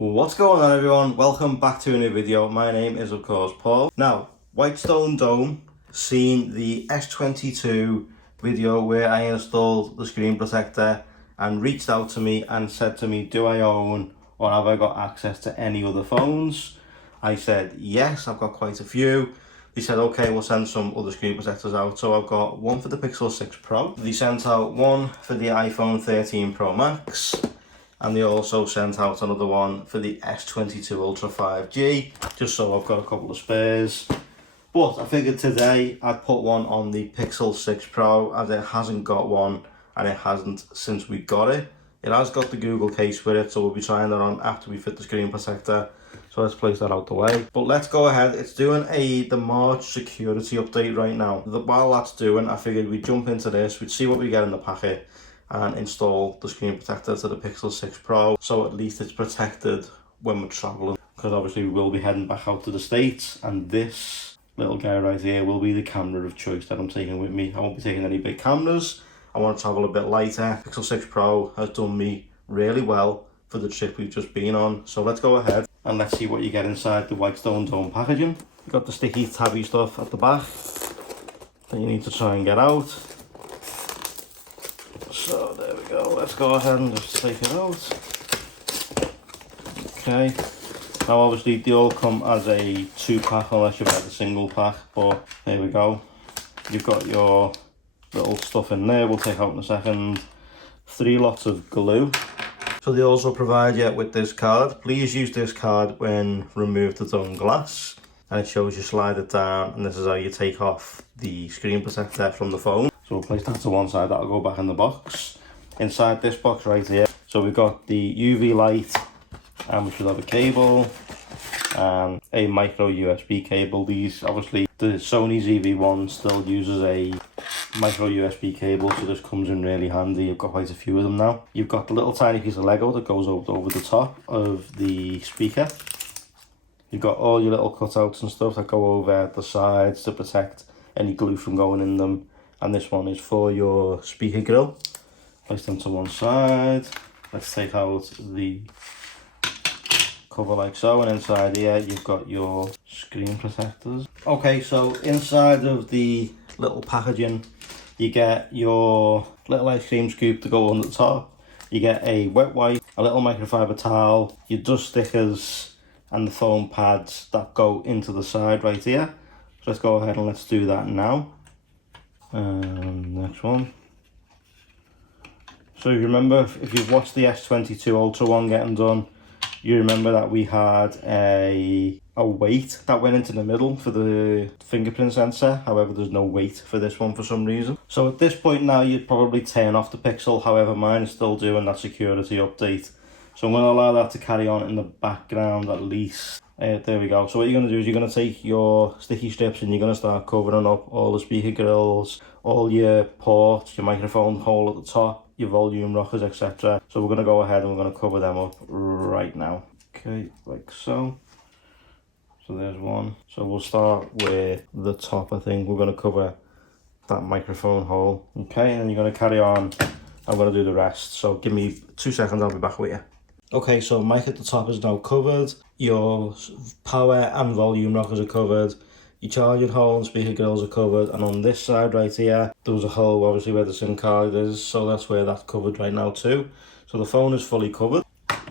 What's going on, everyone? Welcome back to a new video. My name is of course Paul. Now, Whitestone Dome seen the S22 video where I installed the screen protector and reached out to me and said to me, do I own or have I got access to any other phones? I said yes, I've got quite a few. They said okay, we'll send some other screen protectors out. So I've got one for the Pixel 6 Pro. They sent out one for the iPhone 13 Pro Max. And they also sent out another one for the S22 Ultra 5G, just so I've got a couple of spares. But I figured today I'd put one on the Pixel 6 Pro, as it hasn't got one, and it hasn't since we got it. It has got the Google case with it, so we'll be trying that on after we fit the screen protector. So let's place that out the way. But let's go ahead. It's doing the March security update right now. While that's doing, I figured we'd jump into this, we'd see what we get in the packet, and install the screen protector to the Pixel 6 Pro, so at least it's protected when we're traveling, because obviously we will be heading back out to the States, and this little guy right here will be the camera of choice that I'm taking with me. I won't be taking any big cameras. I want to travel a bit lighter. Pixel 6 Pro has done me really well for the trip we've just been on, so let's go ahead and let's see what you get inside the Whitestone Dome packaging. You've got the sticky tabby stuff at the back that you need to try and get out. So there we go, let's go ahead and just take it out. Okay, now obviously they all come as a 2-pack unless you buy the single pack, but there we go. You've got your little stuff in there, we'll take out in a second. 3 lots of glue. So they also provide you with this card. Please use this card when remove the dome glass. And it shows you slide it down, and this is how you take off the screen protector from the phone. So we'll place that to one side, that'll go back in the box. Inside this box right here, so we've got the UV light, and we should have a cable, and a micro USB cable. These, obviously, the Sony ZV-1 still uses a micro USB cable, so this comes in really handy. You've got quite a few of them now. You've got the little tiny piece of Lego that goes over the top of the speaker. You've got all your little cutouts and stuff that go over the sides to protect any glue from going in them. And this one is for your speaker grill. Place them to one side. Let's take out the cover like so, and inside here you've got your screen protectors. Okay, so inside of the little packaging you get your little ice cream scoop to go on the top. You get a wet wipe, a little microfiber towel, your dust stickers, and the foam pads that go into the side right here. So let's go ahead and let's do that now. Next one. So you remember, if you've watched the S22 Ultra one getting done, you remember that we had a weight that went into the middle for the fingerprint sensor. However, there's no weight for this one for some reason. So at this point now, you'd probably turn off the Pixel. However, mine is still doing that security update. So I'm going to allow that to carry on in the background at least. There we go. So what you're going to do is you're going to take your sticky strips and you're going to start covering up all the speaker grills, all your ports, your microphone hole at the top, your volume rockers, etc. So we're going to go ahead and we're going to cover them up right now. Okay, like so. So there's one. So we'll start with the top. I think we're going to cover that microphone hole. Okay, and then you're going to carry on. I'm going to do the rest. So give me 2 seconds, I'll be back with you. Okay, so mic at the top is now covered. Your power and volume rockers are covered. Your charging hole and speaker grills are covered. And on this side right here, there was a hole obviously where the SIM card is. So that's where that's covered right now too. So the phone is fully covered.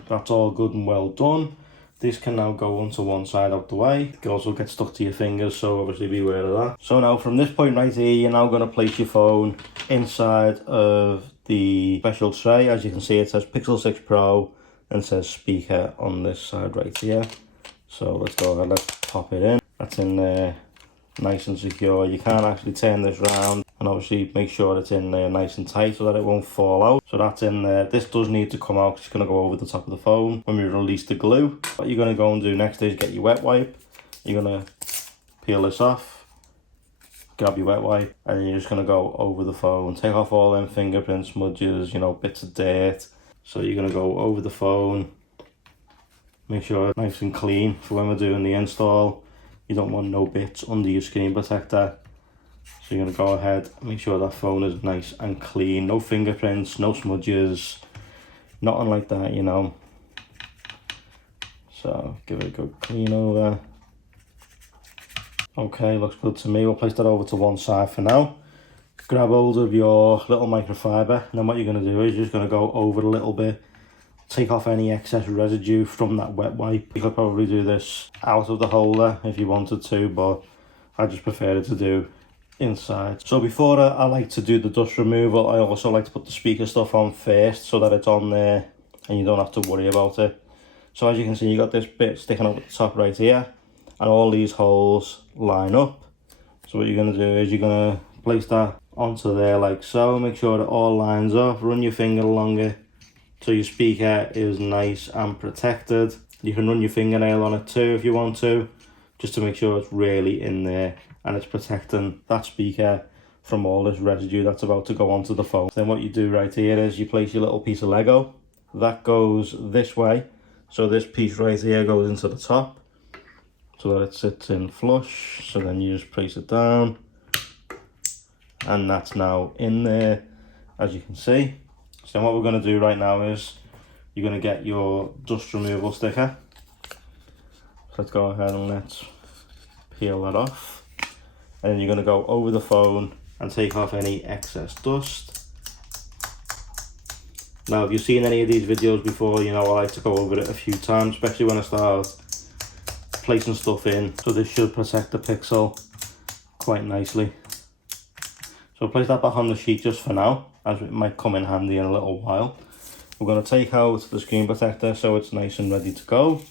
That's all good and well done. This can now go onto one side out the way. It can also get stuck to your fingers, so obviously be aware of that. So now from this point right here, you're now going to place your phone inside of the special tray. As you can see, it says Pixel 6 Pro and says speaker on this side right here. So let's go ahead, let's pop it in. That's in there nice and secure. You can't actually turn this round, and obviously make sure it's in there nice and tight so that it won't fall out. So that's in there. This does need to come out because it's going to go over the top of the phone when we release the glue. What you're going to go and do next is get your wet wipe. You're going to peel this off, grab your wet wipe, and you're just going to go over the phone, take off all them fingerprint smudges, you know, bits of dirt. So you're going to go over the phone, make sure it's nice and clean for when we're doing the install. You don't want no bits under your screen protector. So you're going to go ahead and make sure that phone is nice and clean. No fingerprints, no smudges, nothing like that, you know. So give it a good clean over. Okay, looks good to me. We'll place that over to one side for now. Grab hold of your little microfiber, and then what you're going to do is you're just going to go over a little bit, take off any excess residue from that wet wipe. You could probably do this out of the holder if you wanted to, but I just prefer it to do inside. So before I like to do the dust removal, I also like to put the speaker stuff on first so that it's on there and you don't have to worry about it. So as you can see, you got this bit sticking up at the top right here, and all these holes line up. So what you're going to do is you're going to place that onto there like so. Make sure it all lines up. Run your finger along it so your speaker is nice and protected. You can run your fingernail on it too if you want to, just to make sure it's really in there and it's protecting that speaker from all this residue that's about to go onto the phone. Then what you do right here is you place your little piece of Lego. That goes this way. So this piece right here goes into the top so that it sits in flush. So then you just place it down, and that's now in there, as you can see. So then what we're going to do right now is you're going to get your dust removal sticker. So let's go ahead and let's peel that off. And then you're going to go over the phone and take off any excess dust. Now, if you've seen any of these videos before, you know I like to go over it a few times, especially when I start placing stuff in. So this should protect the pixel quite nicely. So place that back on the sheet just for now, as it might come in handy in a little while. We're going to take out the screen protector so it's nice and ready to go.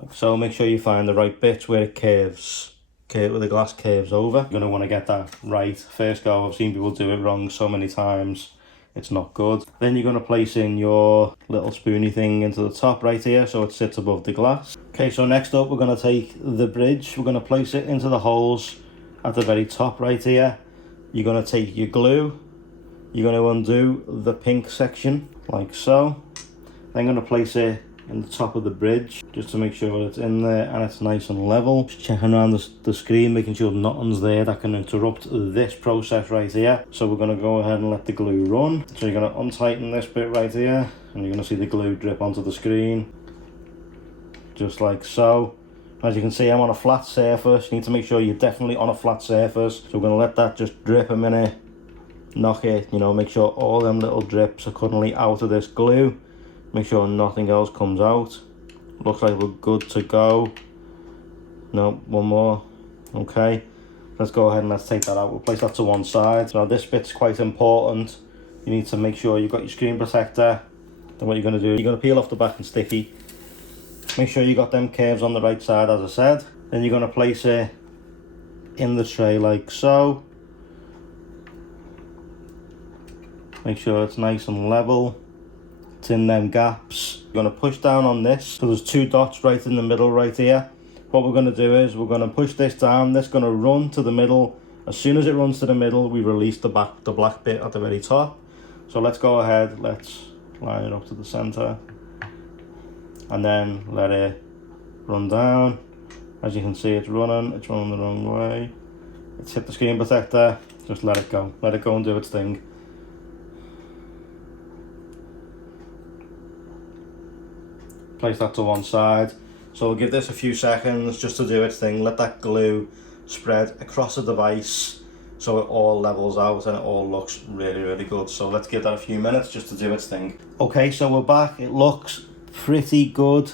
Like so, make sure you find the right bits where it curves, where the glass curves over. You're going to want to get that right first go. I've seen people do it wrong so many times. It's not good. Then you're going to place in your little spoony thing into the top right here so it sits above the glass. Okay, so next up we're going to take the bridge. We're going to place it into the holes at the very top right here. You're going to take your glue. You're going to undo the pink section like so. Then I'm going to place it in the top of the bridge just to make sure it's in there and it's nice and level. Just checking around the screen, making sure nothing's there that can interrupt this process right here. So we're going to go ahead and let the glue run. So you're going to untighten this bit right here and you're going to see the glue drip onto the screen just like so. As you can see, I'm on a flat surface. You need to make sure you're definitely on a flat surface. So we're going to let that just drip a minute, knock it, you know, make sure all them little drips are currently out of this glue. Make sure nothing else comes out. Looks like we're good to go. No, one more. Okay, let's go ahead and let's take that out. We'll place that to one side. Now this bit's quite important. You need to make sure you've got your screen protector. Then what you're going to do, you're going to peel off the back and sticky. Make sure you got them curves on the right side as I said. Then you're going to place it in the tray like so. Make sure it's nice and level. It's in them gaps. We're going to push down on this. So there's two dots right in the middle right here. What we're going to do is we're going to push this down. This is going to run to the middle. As soon as it runs to the middle, we release the black bit at the very top. So let's go ahead. Let's line it up to the center. And then let it run down. As you can see, it's running the wrong way. It's hit the screen protector. Just let it go. Let it go and do its thing. Place that to one side. So we'll give this a few seconds just to do its thing. Let that glue spread across the device so it all levels out and it all looks really good. So let's give that a few minutes just to do its thing. Okay, so we're back. It looks pretty good.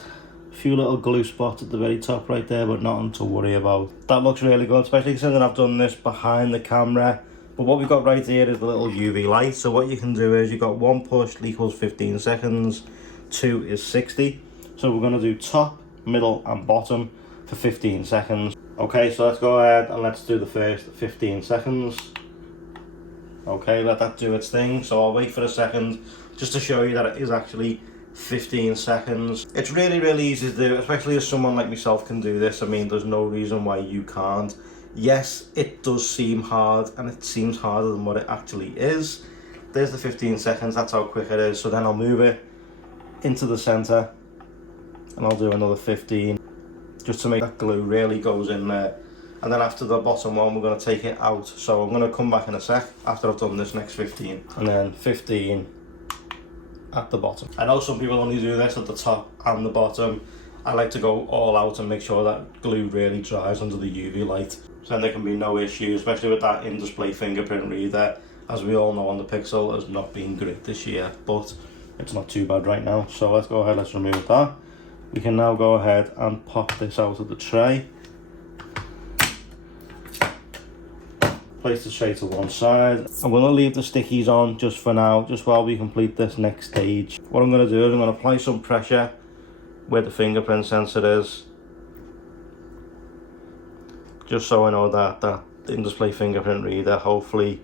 A few little glue spots at the very top right there, but nothing to worry about. That looks really good, especially considering I've done this behind the camera. But what we've got right here is the little UV light. So what you can do is you've got one push equals 15 seconds, 2 is 60. So we're going to do top, middle and bottom for 15 seconds. Okay, so let's go ahead and let's do the first 15 seconds. Okay, let that do its thing. So I'll wait for a second just to show you that it is actually 15 seconds. It's really easy to do, especially as someone like myself can do this. I mean, there's no reason why you can't. Yes, it does seem hard and it seems harder than what it actually is. There's the 15 seconds, that's how quick it is. So then I'll move it into the center and I'll do another 15 just to make that glue really goes in there. And then after the bottom one, we're going to take it out. So I'm going to come back in a sec after I've done this next 15. And then 15 at the bottom. I know some people only do this at the top and the bottom. I like to go all out and make sure that glue really dries under the UV light. So then there can be no issue, especially with that in-display fingerprint reader. As we all know on the Pixel, has not been great this year, but it's not too bad right now. So let's go ahead, let's remove that. We can now go ahead and pop this out of the tray. Place the tray to one side. I'm going to leave the stickies on just for now, just while we complete this next stage. What I'm going to do is I'm going to apply some pressure where the fingerprint sensor is, just so I know that that in-display fingerprint reader hopefully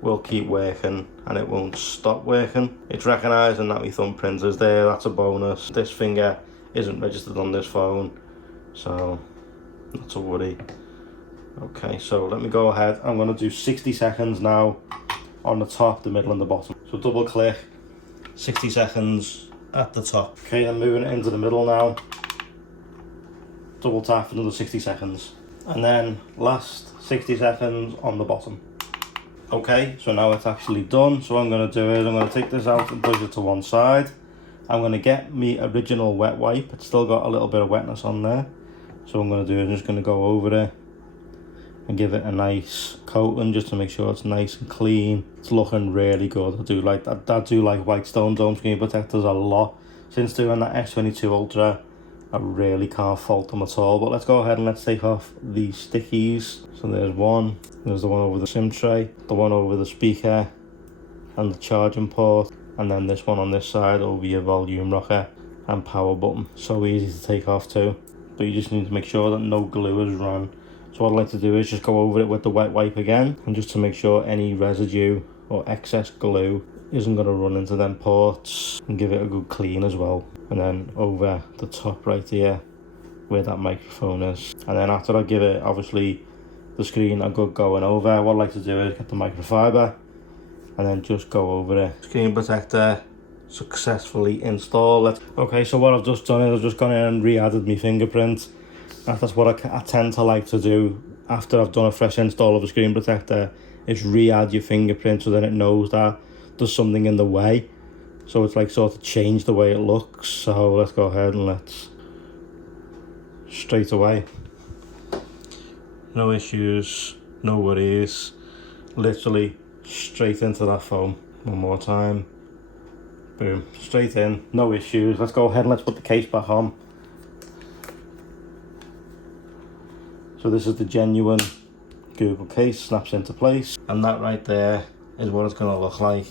will keep working and it won't stop working. It's recognising that my thumbprint is there, that's a bonus. This finger isn't registered on this phone, so not to worry. Okay, so let me go ahead. I'm going to do 60 seconds now on the top, the middle and the bottom. So double click, 60 seconds at the top. Okay, I'm moving it into the middle now. Double tap for another 60 seconds. And then last 60 seconds on the bottom. Okay, so now it's actually done. So what I'm going to do is I'm going to take this out and push it to one side. I'm going to get my original wet wipe. It's still got a little bit of wetness on there. So what I'm going to do is I'm just going to go over it and give it a nice coating just to make sure it's nice and clean. It's looking really good. I do like that. I do like Whitestone Dome screen protectors a lot. Since doing that S22 Ultra, I really can't fault them at all. But let's go ahead and let's take off the stickies. So there's one. There's the one over the SIM tray, the one over the speaker and the charging port, and then this one on this side over your volume rocker and power button. So easy to take off too. But you just need to make sure that no glue is run. So what I like to do is just go over it with the wet wipe again, and just to make sure any residue or excess glue isn't going to run into them ports, and give it a good clean as well. And then over the top right here where that microphone is. And then after I give it obviously the screen a good going over, what I like to do is get the microfiber and then just go over it. Screen protector successfully installed. Okay, so what I've just done is I've just gone in and re-added my fingerprint. That's what I tend to like to do after I've done a fresh install of a screen protector, is re-add your fingerprint so then it knows that there's something in the way. So it's like sort of change the way it looks. So let's go ahead and let's straight away. No issues, no worries. Literally straight into that phone. One more time. Boom, straight in, no issues. Let's go ahead and let's put the case back on. So this is the genuine Google case, snaps into place. And that right there is what it's going to look like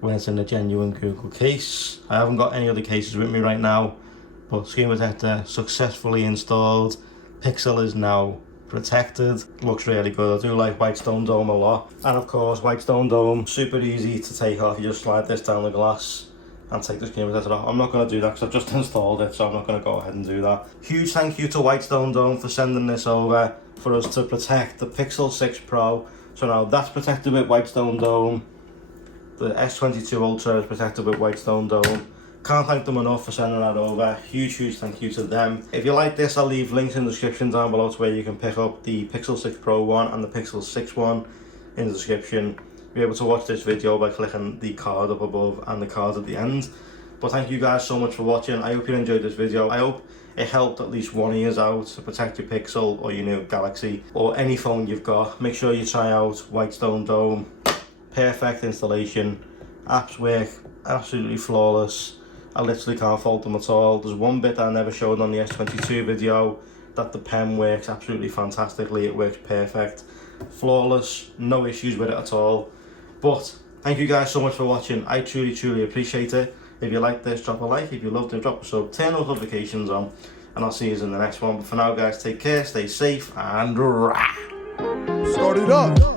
when it's in the genuine Google case. I haven't got any other cases with me right now, but screen protector successfully installed. Pixel is now protected. Looks really good. I do like Whitestone Dome a lot. And of course, Whitestone Dome, super easy to take off. You just slide this down the glass and take the screen protector off. I'm not going to do that because I've just installed it, so I'm not going to go ahead and do that. Huge thank you to Whitestone Dome for sending this over for us to protect the Pixel 6 Pro. So now that's protected with Whitestone Dome. The S22 Ultra is protected with Whitestone Dome. Can't thank them enough for sending that over. Huge thank you to them. If you like this, I'll leave links in the description down below to where you can pick up the Pixel 6 Pro one and the Pixel 6 one in the description. You'll be able to watch this video by clicking the card up above and the card at the end. But thank you guys so much for watching. I hope you enjoyed this video. I hope it helped at least one of you out to protect your Pixel or your new Galaxy or any phone you've got. Make sure you try out Whitestone Dome. Perfect installation. Apps work absolutely flawless. I literally can't fault them at all. There's one bit that I never showed on the S22 video, that the pen works absolutely fantastically. It works perfect. Flawless. No issues with it at all. But thank you guys so much for watching. I truly appreciate it. If you like this, drop a like. If you loved it, drop a sub. Turn those notifications on. And I'll see you in the next one. But for now, guys, take care, stay safe, and rah! Start it up.